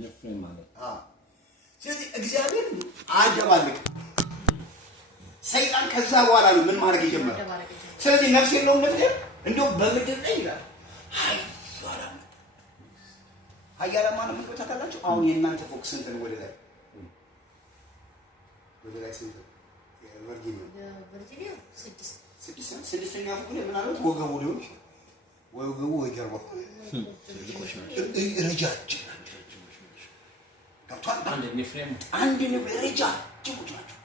ነፍሬም ማለት ስለዚህ እግዚአብሔር አደባልቅ ሰይጣን ከዛ በኋላ ነው ምን ማድረግ ይጀምራል ስለዚህ ነፍስ የለውም ነፍስ እንደው በምድር ላይ ይላል ሀያላ ማለት ምን ተካላችሁ አሁን የእናንተ ፎክስ እንትን ወደ ላይ ስንት ቨርጂኒያ ስድስተኛ ፎቅ ላይ ምን አለው ወገቡ ሊሆን ይችላል ወገቡ ወይ ጀርባው ረጃጅም አንድ ነፍሬም ረጃጅም ናቸው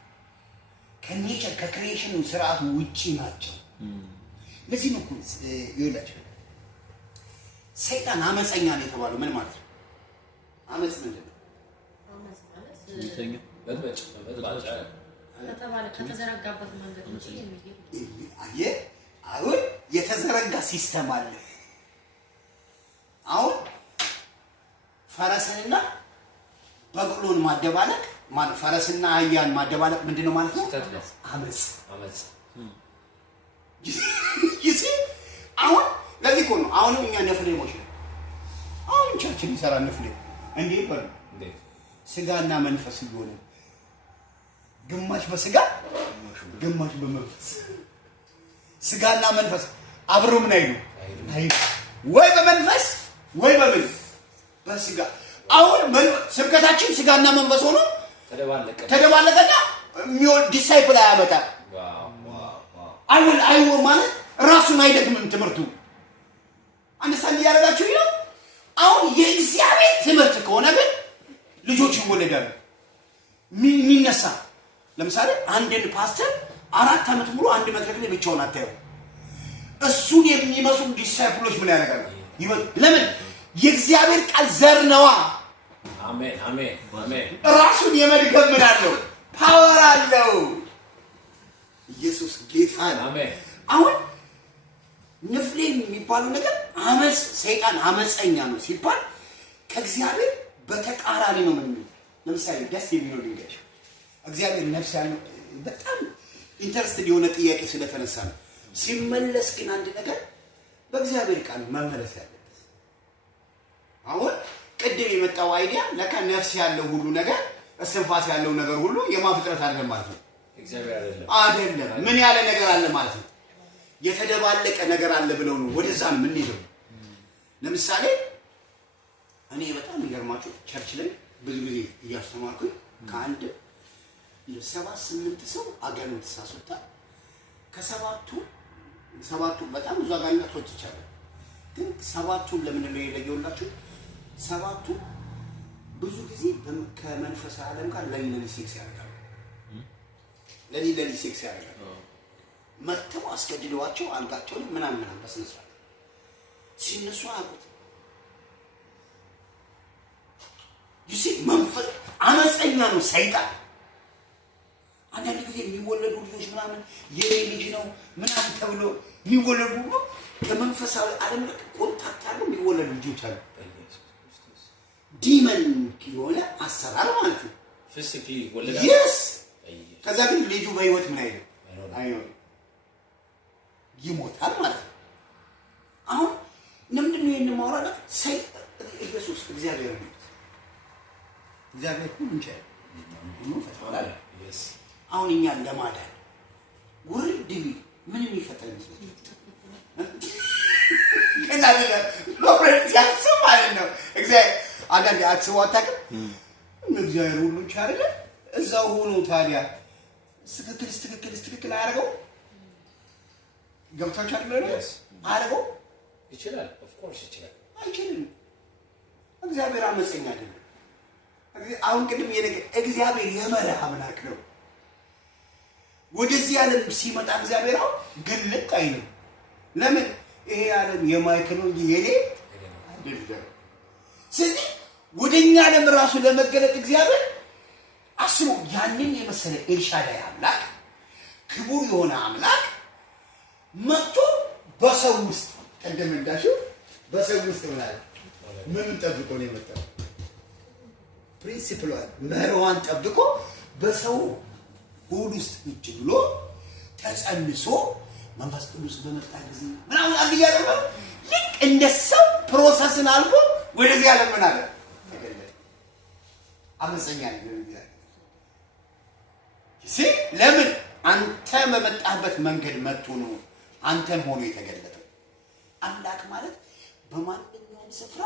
ከኔቸር ከክሪኤሽኑ ስርዓቱ ውጪ ናቸው ለዚህ ነው ይላችሁ ሰይጣን አመፀኛ ነው የተባለው ምን ማለት ነው አመፅ ምንድን ነው አመፅ ማለት በጥባጭ ከተዘረጋበት መንገድ እንጂ አሁን የተዘረጋ ሲስተም አለ አሁን ፈረስንና በቅሎን ማደባለቅ ማለት ፈረስና አህያን ማደባለቅ ምንድነው ማለት ነው አመፅ ይሲ አሁን ለዚህ እኮ ነው አሁንም እኛ ነፍሌሞች ነው አሁን ቸርችን ይሰራ ነፍሌ እንዴ ይባል ስጋና መንፈስ ይሆነ ግማሽ በስጋ ግማሽ በመንፈስ ስጋና መንፈስ አብሮ ምን አይሉ ወይ በመንፈስ ወይ በምን በስጋ አሁን ስብከታችን ስጋና መንፈስ ሆኖ ተደባለቀና የሚወል ዲሳይፕል አያመጣ አይወል ማለት ራሱን አይደግምም ትምህርቱ አንደሳን ያረጋችሁ ነው አሁን የእግዚአብሔር ትምህርት ከሆነ ግን ልጆች ይወለዳሉ ሚነሳ ለምሳሌ አንድን ፓስተር 4 አመት ሙሉ አንድ መድረክ ላይ ብቻውን አታየው እሱን የሚመስሉ ዲሳይፕሎች ምን ያደርጋሉ ለምን የእግዚአብሔር ቃል ዘር ነዋ አሜን ራሱን የመድገም ምን አለው ፓወር አለው ኢየሱስ ጌታ ነው አሜን አሁን ነፍሌም የሚባለው ነገር አመጽ ሰይጣን አመፀኛ ነው ሲባል ከእግዚአብሔር በተቃራኒ ነው ምን ለምሳሌ ደስ የሚለው ልንገር እግዚአብሔር ነፍስ ያለው በጣም ኢንተረስትድ የሆነ ጥያቄ ስለተነሳ ነው ሲመለስ ግን አንድ ነገር በእግዚአብሔር ቃል መመለስ ያለበት አሁን ቅድም የመጣው አይዲያ ለካ ነፍስ ያለው ሁሉ ነገር እስንፋስ ያለው ነገር ሁሉ የማፍጥረት አይደለም ማለት ነው እግዚአብሔር አይደለም ምን ያለ ነገር አለ ማለት ነው የተደባለቀ ነገር አለ ብለው ነው ወደዛ ምን ይለው ለምሳሌ እኔ በጣም ይገርማችሁ ቸርች ላይ ብዙ ጊዜ እያስተማርኩኝ ከአንድ 7-8 ሰው አጋንንት ሳስወጣ ከሰባቱ በጣም ብዙ አጋንንቶች ይቻላል ግን ሰባቱ ለምን ነው የለየውላችሁ ሰባቱ ብዙ ጊዜ ከመንፈሳዊ ዓለም ጋር ለሊት ሴክስ ያደርጋሉ ለሊት ሴክስ ያደርጋሉ መጥተው አስገድደዋቸው አልጋቸው ምናምን በስነስርዓት ሲነሱ አቁት ይሲ መንፈስ አመፀኛ ነው ሰይጣን አንዳንድ ጊዜ የሚወለዱ ልጆች ምናምን የልጅ ነው ምናምን ተብሎ የሚወለዱ ነው ከመንፈሳዊ ዓለም ጋር ኮንታክት አለው የሚወለዱ ልጆች አሉ ዲመን የሆነ አሰራር ማለት ነው ፊዚካሊ ወለዳ yes ከዛ ግን ልጁ በህይወት ምን አይኖርም ይሞታል ማለት ነው አሁን ለምንድነው ይሄን ማውራት ኢየሱስ እግዚአብሔር ነው እግዚአብሔር ሁሉን ቻይ ነው ፈታዋል yes አሁን እኛን ለማዳን ወርድ ምንም ይፈጠር ይመስላል ከናለ ኖብሬት ያስብ ማለት ነው እግዚአብሔር አንዳንዴ አክሰው አታውቅም እግዚአብሔር ሁሉን ቻይ አይደለ እዛው ሆኖ ታዲያ ስትክክል አያደርገው ገብታችሁ አይደል አያደርገው ይችላል ኦፍ ኮርስ ይችላል አይችልም እግዚአብሔር አመፀኛ አይደለም አሁን ቅድም የነገር እግዚአብሔር የመረህ አምላክ ነው ወደዚህ ዓለም ሲመጣ እግዚአብሔር አሁን ግልጥ አይልም ለምን ይሄ ዓለም የማይክል ነው የኔ አይደለም ስለዚህ ወደኛ ዓለም ራሱ ለመገለጥ እግዚአብሔር አስቡ ያንን የመሰለ ኤልሻዳይ አምላክ ክቡር የሆነ አምላክ መጥቶ በሰው ውስጥ እንደምንዳሽው በሰው ውስጥ ማለት ምን ጠብቆ ነው የመጣው ፕሪንሲፕሏን መርዋን ጠብቆ በሰው ሆድ ውስጥ እጅ ብሎ ተጸንሶ መንፈስ ቅዱስ በመጣ ጊዜ ምናምን አልያለው ልክ እንደሰው ፕሮሰስን አልፎ ወደዚህ ዓለም ምን አለ አመፀኛ ነው ይላል። ለምን አንተ በመጣህበት መንገድ መጥቶ ነው አንተም ሆኖ የተገለጠው። አምላክ ማለት በማንኛውም ስፍራ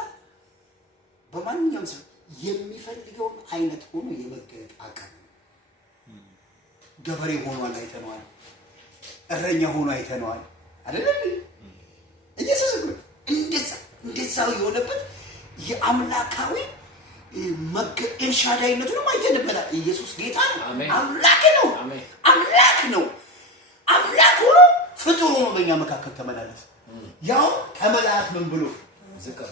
የሚፈልገውን አይነት ሆኖ የመገለጥ አቅም። ገበሬ ሆኗል አይተነዋል። እረኛ ሆኖ አይተነዋል አይደል? ኢየሱስ እንደዛው የሆነበት የአምላካዊ ኤልሻዳይነቱን አይተንበታል። ኢየሱስ ጌታ ነው። አምላክ ነው። አምላክ ሆኖ ፍጡር ሆኖ በእኛ መካከል ተመላለሰ። ያው ከመላእክት ምን ብሎ ዝቀረ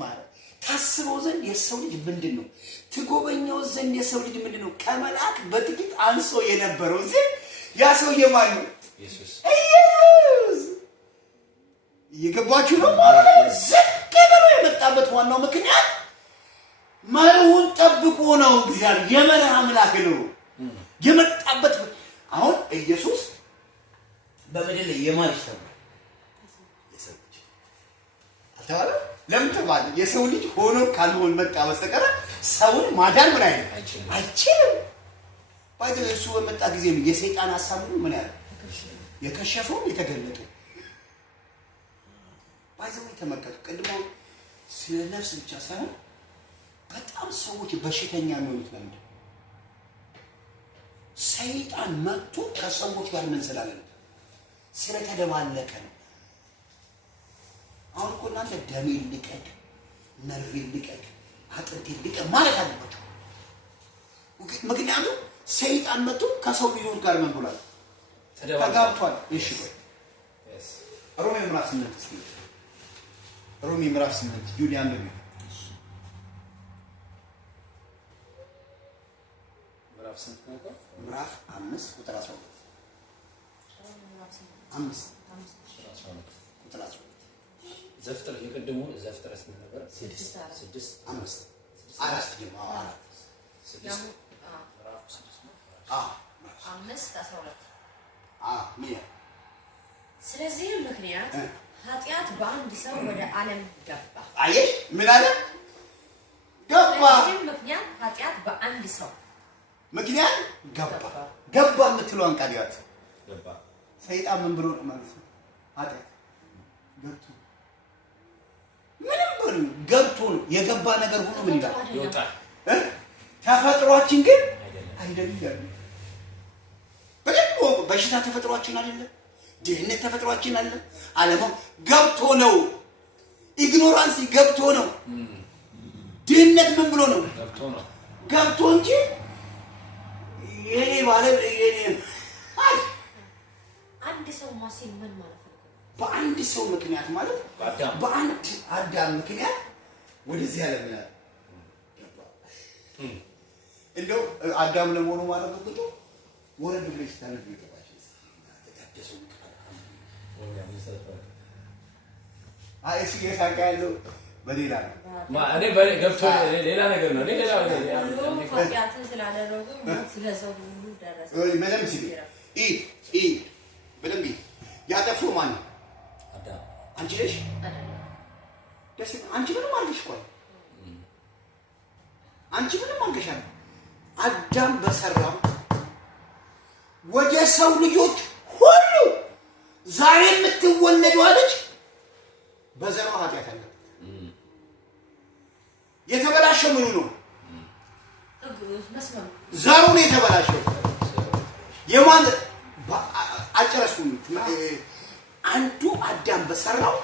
ማለት ታስበው ዘንድ የሰው ልጅ ምንድነው? ትጎበኛው ዘንድ የሰው ልጅ ምንድነው? ከመላእክት በጥቂት አንሶ የነበረው ዘንድ ያ ሰውዬ ማን ነው? ኢየሱስ። እየገባችሁ ነው ማለት ነው። ዝቅ ብሎ የመጣበት ዋናው ምክንያት መርሁን ጠብቆ ነው። እግዚአብሔር የመርህ አምላክ ነው። የመጣበት አሁን ኢየሱስ በምድር ላይ የማልሽ ተባለ። የሰው ልጅ አልተባለ። ለምን ተባለ? የሰው ልጅ ሆኖ ካልሆነ መጣ በስተቀር ሰውን ማዳን ምን አይችልም። ባይዘ እሱ በመጣ ጊዜ የሰይጣን ሐሳብ ምን ያለ የከሸፈው የተገለጠው ባይዘ ተመከቱ። ቀድሞ ስለ ነፍስ ብቻ ሳይሆን በጣም ሰዎች በሽተኛ የሚሆኑት ለምንድን ነው? ሰይጣን መጥቶ ከሰዎች ጋር ምን ስላለ ነው? ስለተደባለቀ ነው። አሁን እኮ እናንተ ደሜ ልቀቅ፣ ነርቬ ልቀቅ፣ አጥንቴ ልቀቅ ማለት አለባቸው። ምክንያቱም ሰይጣን መጥቶ ከሰው ልጆች ጋር ምን ብሏል? ተጋብቷል። እሺ ሮሜ ምዕራፍ 8 እስኪ ሮሜ ምዕራፍ 8 ጁሊያን ነው ምዕራፍ 5 ቁጥር 12 ቁጥር 12 ዘፍጥረት የቀደሙ ዘፍጥረት ነበር 6 5 4 ደግሞ 4 ስለዚህ ምክንያት ኃጢአት በአንድ ሰው ወደ ዓለም ገባ። አየሽ ምን አለ? ገባ። ስለዚህ ምክንያት ኃጢአት በአንድ ሰው ምክንያት ገባ የምትለውን ቃል ያት ገባ። ሰይጣን ምን ብሎ ማለት ነው? ኃጢአት ገብቶ ምንም ብሎ ገብቶ ነው የገባ ነገር ሁሉ ምን ይላል? ተፈጥሯችን ግን አይደለም። በደንብ በሽታ ተፈጥሯችን አይደለም። ድህነት ተፈጥሯችን አይደለም። ዓለማው ገብቶ ነው። ኢግኖራንስ ገብቶ ነው። ድህነት ምን ብሎ ነው? ገብቶ እንጂ የኔ ማለት የኔ አንድ ሰው ማሲል ምን ማለት ነው? በአንድ ሰው ምክንያት ማለት በአንድ አዳም ምክንያት ወደዚህ ዓለም ላይ ገባ። እንደው አዳም ለመሆኑ ማለት ነው ወረድ ብለሽ ታነብ ይገባሽ ተቀደሱ እሺ የሳቀ ያለው በሌላ ነው። እኔ ገብቶ ሌላ ነገር ነው። ሌላ ኃጢአትን ስላደረጉ ስለሰው ሁሉ ደረሰ። በደምብ ሲል በደምብ ያጠፉ ማን ነው? አዳም። አንቺ ነሽ? ደስ አንቺ ምንም አልሽ እኮ አንቺ ምንም አልገሻል። አዳም በሰራው ወደ ሰው ልጆች ሁሉ ዛሬ የምትወለደው ልጅ በዘሯ ኃጢአት አለ። የተበላሸው ምኑ ነው? ዘሩ ነው የተበላሸው። የማን አጨረስኩኝ። አንዱ አዳም በሰራው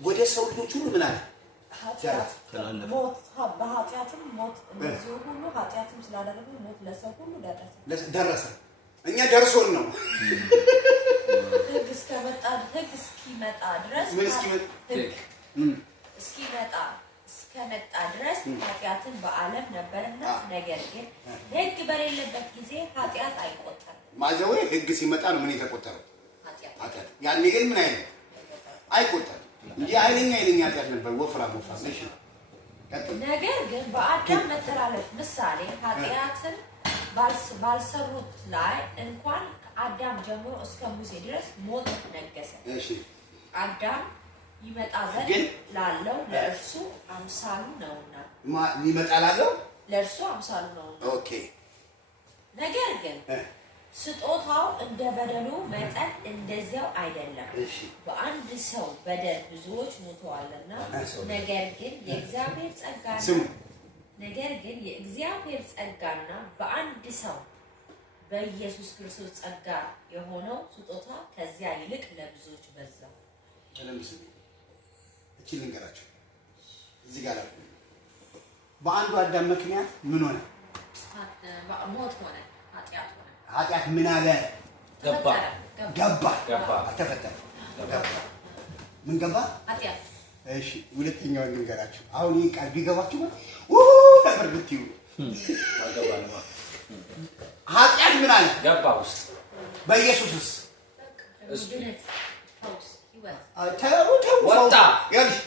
ወደ ሰው ልጆች ሁሉ ምን አለ? ኃጢአት ሞት፣ በኃጢአትም ሞት እንደዚሁ ሁሉ ኃጢአትም ስላደረጉ ሞት ለሰው ሁሉ ደረሰ። እኛ ደርሶን ነው ህግ እስኪመጣ ድረስ እስከመጣ ድረስ ኃጢአትን በዓለም ነበርና፣ ነገር ግን ህግ በሌለበት ጊዜ ኃጢአት አይቆጠርም። ማዘው ህግ ሲመጣ ነው ምን የተቆጠረው? ኃጢአት። ያኔ ግን ምን አይነት አይቆጠርም እንጂ ኃይለኛ ኃጢአት ነበር። ወፍራም እሺ። ነገር ግን በአዳም መተላለፍ ምሳሌ ኃጢአትን ባልሰሩት ላይ እንኳን ከአዳም ጀምሮ እስከ ሙሴ ድረስ ሞት ነገሰ። እሺ። አዳም ይመጣ ዘንድ ላለው ለእርሱ አምሳሉ ነውና። ይመጣ ላለው ለእርሱ አምሳሉ ነው። ኦኬ ነገር ግን ስጦታው እንደ በደሉ መጠን እንደዚያው አይደለም። በአንድ ሰው በደል ብዙዎች ሞተዋልና፣ ነገር ግን የእግዚአብሔር ጸጋና በአንድ ሰው በኢየሱስ ክርስቶስ ጸጋ የሆነው ስጦታ ከዚያ ይልቅ ለብዙዎች በዛ። እቺ ልንገራችሁ እዚህ ጋር በአንዱ አዳም ምክንያት ምን ሆነ? ሞት ሆነ፣ ኃጢአት ምን አለ? ገባ አልተፈጠረ። ምን ገባ? ኃጢአት። እሺ ሁለተኛው ልንገራችሁ። አሁን ይሄ ቃል ቢገባችሁ ነበር ብትዩ ኃጢአት ምን አለ? ገባ ውስጥ በኢየሱስስ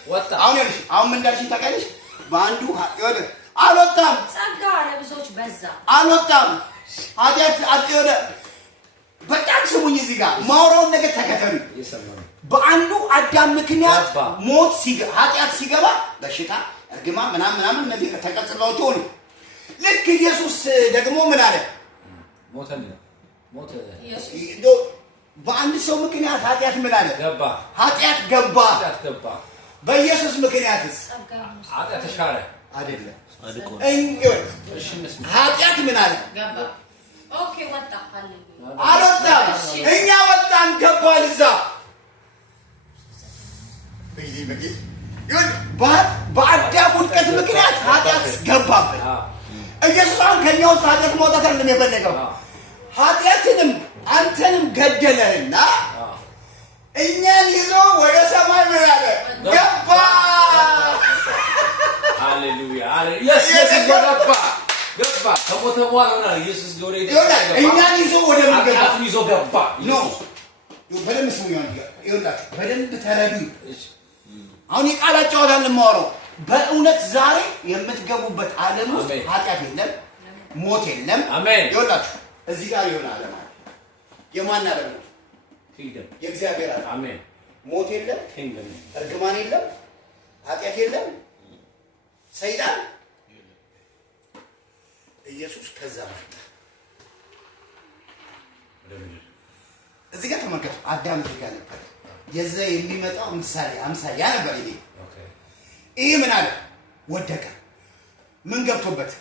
ወጣ። አሁን ምን እንዳልሽኝ ታውቂያለሽ? በአንዱ አልወጣም፣ ጸጋ ለብዙዎች በዛ። አልወጣም ኃጢአት በጣም ስሙኝ፣ እዚህ ጋር ማውራውን ነገር ተከተሉ። በአንዱ አዳም ምክንያት ሞት ኃጢአት ሲገባ በሽታ፣ እርግማን ምናምን እነዚህ ተቀጽላዎች ሆኑ። ልክ ኢየሱስ ደግሞ ምን አለ? በአንድ ሰው ምክንያት ኃጢአት ምን አለ? ኃጢአት ገባ። በኢየሱስ ምክንያትስ ኃጢአት ተሻረ አይደለም። ኃጢአት ምን አለ? ኦኬ ወጣ። አልወጣም። እኛ ወጣን፣ ገባን እዛ። በአዳም ውድቀት ምክንያት ኃጢአት ገባበት። ኢየሱስ አሁን ከኛ ውስጥ ኃጢአት መውጣት አይደለም የፈለገው፣ ኃጢአትንም አንተንም ገደለህና እኛን ይዞ ወደ ሰማይ ምን አለ? ገባ። ሃሌሉያ ገባ። ከሞተ በኋላ ሆነ ኢየሱስ ወደ እኛን ይዞ ወደ ኃጢአቱን ይዞ ገባ። በደንብ ስሙ፣ ይኸውላችሁ በደንብ ተረዱ። አሁን የቃላት ጨዋታ የማወራው በእውነት ዛሬ የምትገቡበት ዓለም ውስጥ ኃጢአት የለም፣ ሞት የለም። ይኸውላችሁ እዚህ ጋር የሆነ ዓለም አለ። የማን ዓለም ነው? የእግዚአብሔር ዓለም። አሜን። ሞት የለም፣ እርግማን የለም፣ ኃጢአት የለም፣ ሰይጣን ኢየሱስ ከዛ መጣ። እዚህ ጋር ተመልከቱ። አዳም እዚህ ጋር ነበር። የዛ የሚመጣው ምሳሌ አምሳያ ነበር። ይሄ ምን አለ? ወደቀ። ምን ገብቶበት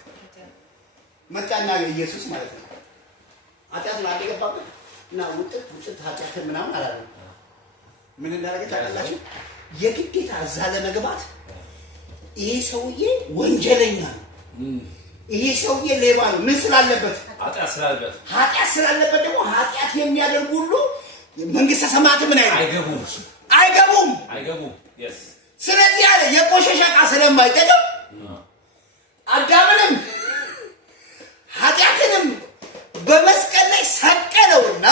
መጣና ኢየሱስ ማለት ነው ኃጢአትን አልገባበት እና ውጥት ኃጢአትን ምናምን አላለም። ምን እንዳደረገ ታውቃላችሁ? የግዴታ እዛ ለመግባት ይሄ ሰውዬ ወንጀለኛ ነው። ይሄ ሰውዬ ሌባ ነው። ምን ስላለበት? ኃጢአት ስላለበት ደግሞ ኃጢአት የሚያደርጉ ሁሉ መንግስተ ሰማያት ምን አይገቡም። ስለዚህ አለ የቆሸሸ ዕቃ ስለማይጠቅም አዳምንም ኃጢአትንም በመስቀል ላይ ሰቀለውና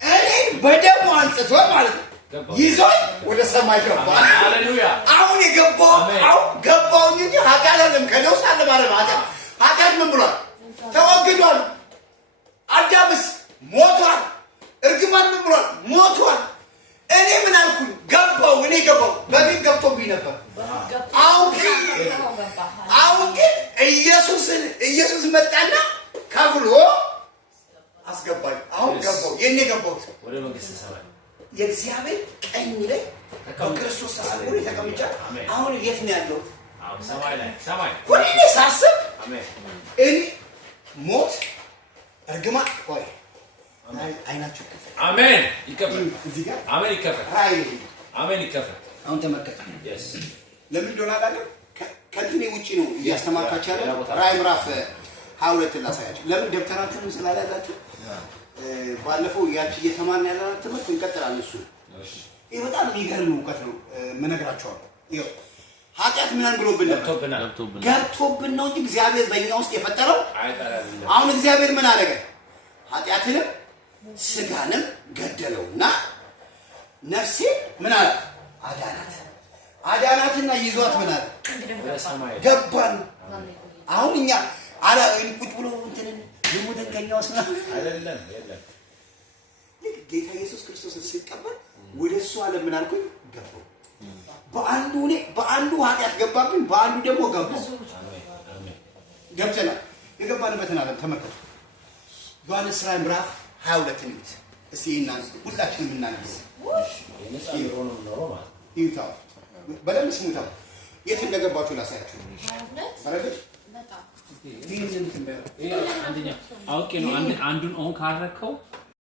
እኔን በደሙ አንጽቶ ማለት ነው ይዞኝ ወደ ሰማይ ገባ። ሃሌሉያ። አሁን ገባው እንጂ ኃጢአት አይደለም። ከነውስ አለ ማለት ኃጢአት ምን ብሏል? ተወግዷል። አዳምስ ሞቷል። እርግማን ምን ብሏል? ሞቷል። እኔ ምን አልኩኝ? ገባው። እኔ ገባው። በፊት ገብቶብኝ ነበር። አሁን ግን ኢየሱስ መጣና ከፍሎ አስገባኝ። አሁን ገባው። የኔ ገባው ወደ መንግስተ ሰማይ የእግዚአብሔር ቀኝ ላይ በክርስቶስ ተሰቅሎ ተቀምጫለሁ። አሁን የት ነው ያለሁት? ሰማይ። ሁሌ ሳስብ እኔ ሞት እርግማን ቆይ አይናችሁ ይከፈል። አሜን። ይከፈል። እዚህ ጋር አሜን። ይከፈል። አሜን። ይከፈል። አሁን ተመልከቱ። ለምን እንደሆነ አላውቅም። ከእንትኔ ውጪ ነው እያስተማርካችሁ ያለው። ራዕይ ምዕራፍ 22 ላሳያችሁ። ለምን ደብተራችሁን ስላላላችሁ ባለፈው ያቺ እየተማርን ያለናት ትምህርት እንቀጥላለን። እሱ ይሄ በጣም የሚገርም እውቀት ነው የምነግራችኋለሁ። ይኸው ኃጢአት ምናምን ገብቶብን ነው እንጂ እግዚአብሔር በእኛ ውስጥ የፈጠረው አይጠራልም። አሁን እግዚአብሔር ምን አደረገ? ኃጢአትንም ስጋንም ገደለውና ነፍሴ ምን አለ? አዳናትና ይዟት ምን አለ? ገባን። አሁን እኛ ቁጭ ብሎ እንትንን የሞተኛው ስና አይደለም። ጌታ ኢየሱስ ክርስቶስን ሲቀበል ወደ እሱ ዓለም ምን አልኩኝ? ገባው። በአንዱ ኃጢአት ገባብኝ፣ በአንዱ ደግሞ ገባው። ገብተናል። የገባንበትን ዓለም ተመልከቱ። ዮሐንስ ራዕይ ምዕራፍ 22 እንዴት እስቲ እናንተ ሁላችንም እናንተ ይውጣው በደንብ ስሙታው የት እንደገባችሁ ላሳያችሁ። አረጋግጥ አንዱን ኦን ካረከው